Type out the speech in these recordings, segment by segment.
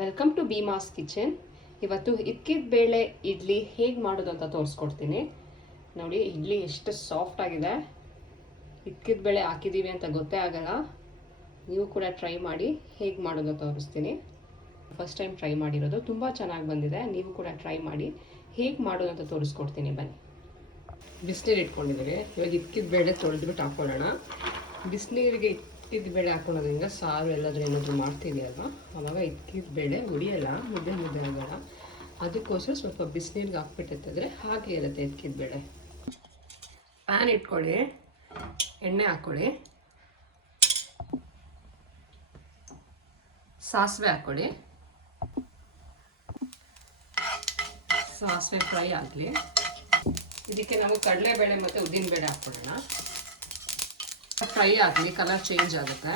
Welcome to Bheemas kitchen. ಇವತ್ತು ಇಕ್ಕಿದ ಬೇಳೆ ಇಡ್ಲಿ ಹೇಗೆ ಮಾಡೋದು ಅಂತ ತೋರಿಸ್ಕೊಡ್ತೀನಿ. ನೋಡಿ, ಇಡ್ಲಿ ಎಷ್ಟು ಸಾಫ್ಟ್ ಆಗಿದೆ. ಇಕ್ಕಿದ ಬೇಳೆ ಹಾಕಿದ್ದೀವಿ ಅಂತ ಗೊತ್ತೇ ಆಗಲ್ಲ. ನೀವು ಕೂಡ ಟ್ರೈ ಮಾಡಿ ಹೇಗೆ ಮಾಡೋದು ತೋರಿಸ್ತೀನಿ. ಫಸ್ಟ್ ಟೈಮ್ ಟ್ರೈ ಮಾಡಿರೋದು, ತುಂಬ ಚೆನ್ನಾಗಿ ಬಂದಿದೆ. ನೀವು ಕೂಡ ಟ್ರೈ ಮಾಡಿ ಹೇಗೆ ಮಾಡೋದು ಅಂತ ತೋರಿಸ್ಕೊಡ್ತೀನಿ. ಬನ್ನಿ. ಬಿಸಿನೀರು ಇಟ್ಕೊಂಡಿದ್ದೀವಿ. ಇವಾಗ ಇಕ್ಕಿದ ಬೇಳೆ ತೊಳೆದ್ಬಿಟ್ಟು ಹಾಕ್ಕೊಳ್ಳೋಣ. ಬಿಸಿನೀರಿಗೆ ಇಕ್ಕಿದ ಬೇಳೆ ಹಾಕೊಳ್ಳೋದ್ರಿಂದ ಸಾರು ಎಲ್ಲಾದರೂ ಏನಾದರೂ ಮಾಡ್ತೀವಿ ಅಲ್ವಾ, ಆವಾಗ ಇಕ್ಕಿದ ಬೇಳೆ ಉಳಿಯಲ್ಲ, ಮುದ್ದೆ ಆಗಲ್ಲ. ಅದಕ್ಕೋಸ್ಕರ ಸ್ವಲ್ಪ ಬಿಸಿನೀರಿಗೆ ಹಾಕ್ಬಿಟ್ಟಿರ್ತದ್ರೆ ಹಾಗೆ ಇರುತ್ತೆ ಇಕ್ಕಿದ ಬೇಳೆ. ಪ್ಯಾನ್ ಇಟ್ಕೊಳ್ಳಿ, ಎಣ್ಣೆ ಹಾಕ್ಕೊಳ್ಳಿ, ಸಾಸಿವೆ ಹಾಕ್ಕೊಳ್ಳಿ. ಸಾಸಿವೆ ಫ್ರೈ ಆಗಲಿ. ಇದಕ್ಕೆ ನಾವು ಕಡಲೆಬೇಳೆ ಮತ್ತು ಉದ್ದಿನಬೇಳೆ ಹಾಕ್ಕೊಳ್ಳೋಣ. ಫ್ರೈ ಆಗಲಿ, ಕಲರ್ ಚೇಂಜ್ ಆಗುತ್ತೆ.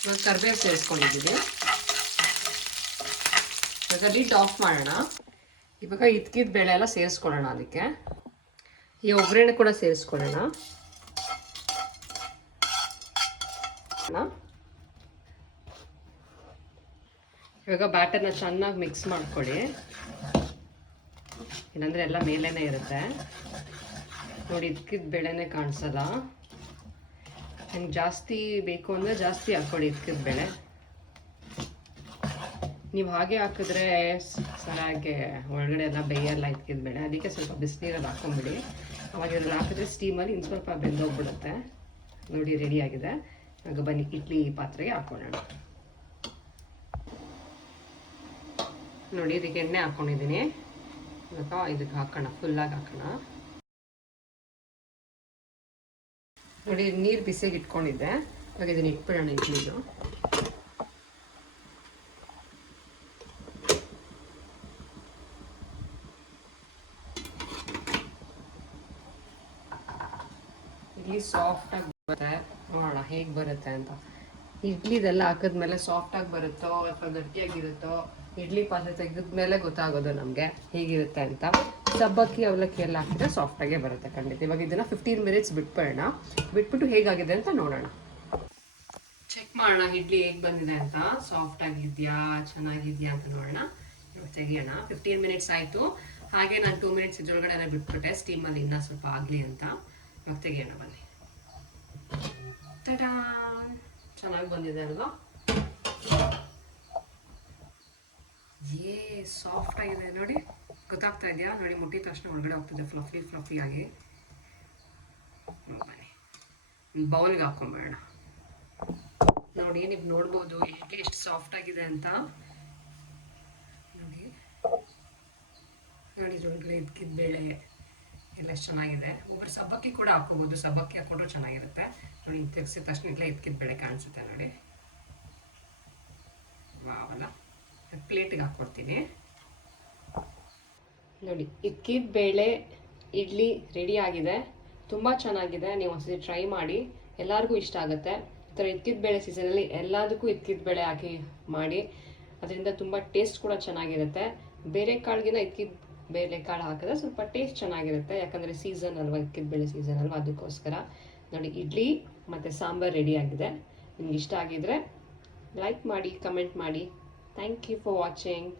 ಇವಾಗ ಕರಿಬೇವು ಸೇರಿಸ್ಕೊಂಡಿದ್ದೀವಿ. ಇವಾಗ ಲಿಡ್ ಆಫ್ ಮಾಡೋಣ. ಇವಾಗ ಇದ್ಕಿದ ಬೇಳೆ ಎಲ್ಲ ಸೇರಿಸ್ಕೊಳ್ಳೋಣ. ಅದಕ್ಕೆ ಈ ಒಗ್ಗರಣೆ ಕೂಡ ಸೇರಿಸ್ಕೊಳ್ಳೋಣ. ಇವಾಗ ಬ್ಯಾಟರ್ನ ಚೆನ್ನಾಗಿ ಮಿಕ್ಸ್ ಮಾಡ್ಕೊಳ್ಳಿ, ಇಲ್ಲಾಂದರೆ ಎಲ್ಲ ಮೇಲೇನೆ ಇರುತ್ತೆ. ನೋಡಿ, ಇದ್ಕಿದ ಬೇಳೆನೇ ಕಾಣಿಸಲ್ಲ. ನಿಮ್ಗೆ ಜಾಸ್ತಿ ಬೇಕು ಅಂದರೆ ಜಾಸ್ತಿ ಹಾಕ್ಕೊಳ್ಳಿ ಇದ್ಕಿದ ಬೇಳೆ. ನೀವು ಹಾಗೆ ಹಾಕಿದ್ರೆ ಸರಿಯಾಗಿ ಒಳಗಡೆ ಎಲ್ಲ ಬೇಯಲ್ಲ ಇದ್ಕಿದ ಬೇಳೆ. ಅದಕ್ಕೆ ಸ್ವಲ್ಪ ಬಿಸಿನೀರಲ್ಲಿ ಹಾಕೊಂಬಿಡಿ. ಅವಾಗ ಇದ್ರಲ್ಲಿ ಹಾಕಿದ್ರೆ ಸ್ಟೀಮಲ್ಲಿ ಇನ್ನು ಸ್ವಲ್ಪ ಬೆಂದೋಗ್ಬಿಡುತ್ತೆ. ನೋಡಿ, ರೆಡಿಯಾಗಿದೆ. ಇವಾಗ ಬನ್ನಿ ಇಡ್ಲಿ ಪಾತ್ರೆಗೆ ಹಾಕೊಳ್ಳೋಣ. ನೋಡಿ, ಇದಕ್ಕೆ ಎಣ್ಣೆ ಹಾಕ್ಕೊಂಡಿದ್ದೀನಿ. ಇವಾಗ ಇದಕ್ಕೆ ಹಾಕೋಣ, ಫುಲ್ಲಾಗಿ ಹಾಕೋಣ. ನೋಡಿ, ನೀರು ಬಿಸಿಗೆ ಇಟ್ಕೊಂಡಿದ್ದೆ. ಇವಾಗ ಇದನ್ನು ಇಟ್ಬಿಡೋಣ ಇಡ್ಲಿದು. ಇಡ್ಲಿ ಸಾಫ್ಟಾಗಿ ಬರುತ್ತೆ. ನೋಡೋಣ ಹೇಗೆ ಬರುತ್ತೆ ಅಂತ. ಇಡ್ಲಿದೆಲ್ಲ ಹಾಕಿದ್ಮೇಲೆ ಸಾಫ್ಟಾಗಿ ಬರುತ್ತೋ ಅಥವಾ ಗಟ್ಟಿಯಾಗಿರುತ್ತೋ ಇಡ್ಲಿ ಪಾತ್ರೆ ತೆಗೆದ್ಮೇಲೆ ಗೊತ್ತಾಗೋದು ನಮಗೆ ಹೇಗಿರುತ್ತೆ ಅಂತ. ಸಬ್ಬಕ್ಕಿ ಅವಲಕ್ಕಿ ಎಲ್ಲ ಹಾಕಿದ್ರೆ ಸಾಫ್ಟಾಗೇ ಬರುತ್ತೆ ಖಂಡಿತ. ಇವಾಗ ಇದನ್ನು 15 ಮಿನಿಟ್ಸ್ ಬಿಟ್ಬಿಡೋಣ. ಬಿಟ್ಬಿಟ್ಟು ಹೇಗಾಗಿದೆ ಅಂತ ನೋಡೋಣ. ಚೆಕ್ ಮಾಡೋಣ ಇಡ್ಲಿ ಹೇಗೆ ಬಂದಿದೆ ಅಂತ. ಸಾಫ್ಟ್ ಆಗಿದೆಯಾ, ಚೆನ್ನಾಗಿದೆಯಾ ಅಂತ ನೋಡೋಣ. ಇವಾಗ ತೆಗಿಯೋಣ. 15 ಮಿನಿಟ್ಸ್ ಆಯಿತು. ಹಾಗೆ ನಾನು 2 ಮಿನಿಟ್ಸ್ ಇದ್ರೊಳಗಡೆ ಬಿಟ್ಬಿಟ್ಟೆ ಸ್ಟೀಮಲ್ಲಿ ಇನ್ನೂ ಸ್ವಲ್ಪ ಆಗಲಿ ಅಂತ. ಇವಾಗ ತೆಗಿಯೋಣ ಬನ್ನಿ. ಟಡಾ, ಚೆನ್ನಾಗಿ ಬಂದಿದೆ ಅಲ್ವಾ? ಸಾಫ್ಟ್ ಆಗಿದೆ ನೋಡಿ, ಗೊತ್ತಾಗ್ತಾ ಇದೆಯಾ? ನೋಡಿ, ಮುಟ್ಟಿದ ತಕ್ಷಣ ಒಳಗಡೆ ಹೋಗ್ತಿದೆ ಫ್ಲಫಿ ಆಗಿ. ಬನ್ನಿ ಬೌಲ್ಗೆ ಹಾಕೊಂಬೇಡ. ನೋಡಿ, ನೀವು ನೋಡ್ಬೋದು ಇಡ್ಲಿ ಎಷ್ಟು ಸಾಫ್ಟ್ ಆಗಿದೆ ಅಂತ. ನೋಡಿ ನೋಡಿ, ಇದ್ರೊಳಗಡೆ ಇದ್ಕಿದ ಬೇಳೆ ಎಲ್ಲ ಎಷ್ಟು ಚೆನ್ನಾಗಿದೆ. ಒಬ್ಬರು ಸಬ್ಬಕ್ಕಿ ಕೂಡ ಹಾಕೋಬೋದು, ಸಬ್ಬಕ್ಕಿ ಹಾಕೊಂಡ್ರೂ ಚೆನ್ನಾಗಿರುತ್ತೆ. ನೋಡಿ, ತಿರ್ಗಿಸಿದ ತಕ್ಷಣ ಇಲ್ಲ ಇದ್ಕಿದ ಬೇಳೆ ಕಾಣಿಸುತ್ತೆ ನೋಡಿ. ವಾವಲ್ಲ, ಪ್ಲೇಟಿಗೆ ಹಾಕ್ಕೊಡ್ತೀನಿ. ನೋಡಿ, ಇದ್ಕಿದ ಬೇಳೆ ಇಡ್ಲಿ ರೆಡಿ ಆಗಿದೆ. ತುಂಬ ಚೆನ್ನಾಗಿದೆ. ನೀವು ಒಂದ್ಸತಿ ಟ್ರೈ ಮಾಡಿ, ಎಲ್ಲರಿಗೂ ಇಷ್ಟ ಆಗುತ್ತೆ. ಈ ಥರ ಇದ್ಕಿದ ಬೇಳೆ ಸೀಸನಲ್ಲಿ ಎಲ್ಲದಕ್ಕೂ ಇದ್ಕಿದ ಬೇಳೆ ಹಾಕಿ ಮಾಡಿ. ಅದರಿಂದ ತುಂಬ ಟೇಸ್ಟ್ ಕೂಡ ಚೆನ್ನಾಗಿರುತ್ತೆ. ಬೇರೆ ಕಾಳಿಗಿನ ಇದ್ಕಿದ ಬೇಳೆ ಕಾಳು ಹಾಕಿದ್ರೆ ಸ್ವಲ್ಪ ಟೇಸ್ಟ್ ಚೆನ್ನಾಗಿರುತ್ತೆ. ಯಾಕಂದರೆ ಸೀಸನ್ ಅಲ್ವಾ, ಇದ್ಕಿದ ಬೇಳೆ ಸೀಸನ್ ಅಲ್ವಾ, ಅದಕ್ಕೋಸ್ಕರ. ನೋಡಿ, ಇಡ್ಲಿ ಮತ್ತು ಸಾಂಬಾರು ರೆಡಿ ಆಗಿದೆ. ನಿಮ್ಗೆ ಇಷ್ಟ ಆಗಿದ್ರೆ ಲೈಕ್ ಮಾಡಿ, ಕಮೆಂಟ್ ಮಾಡಿ. Thank you for watching.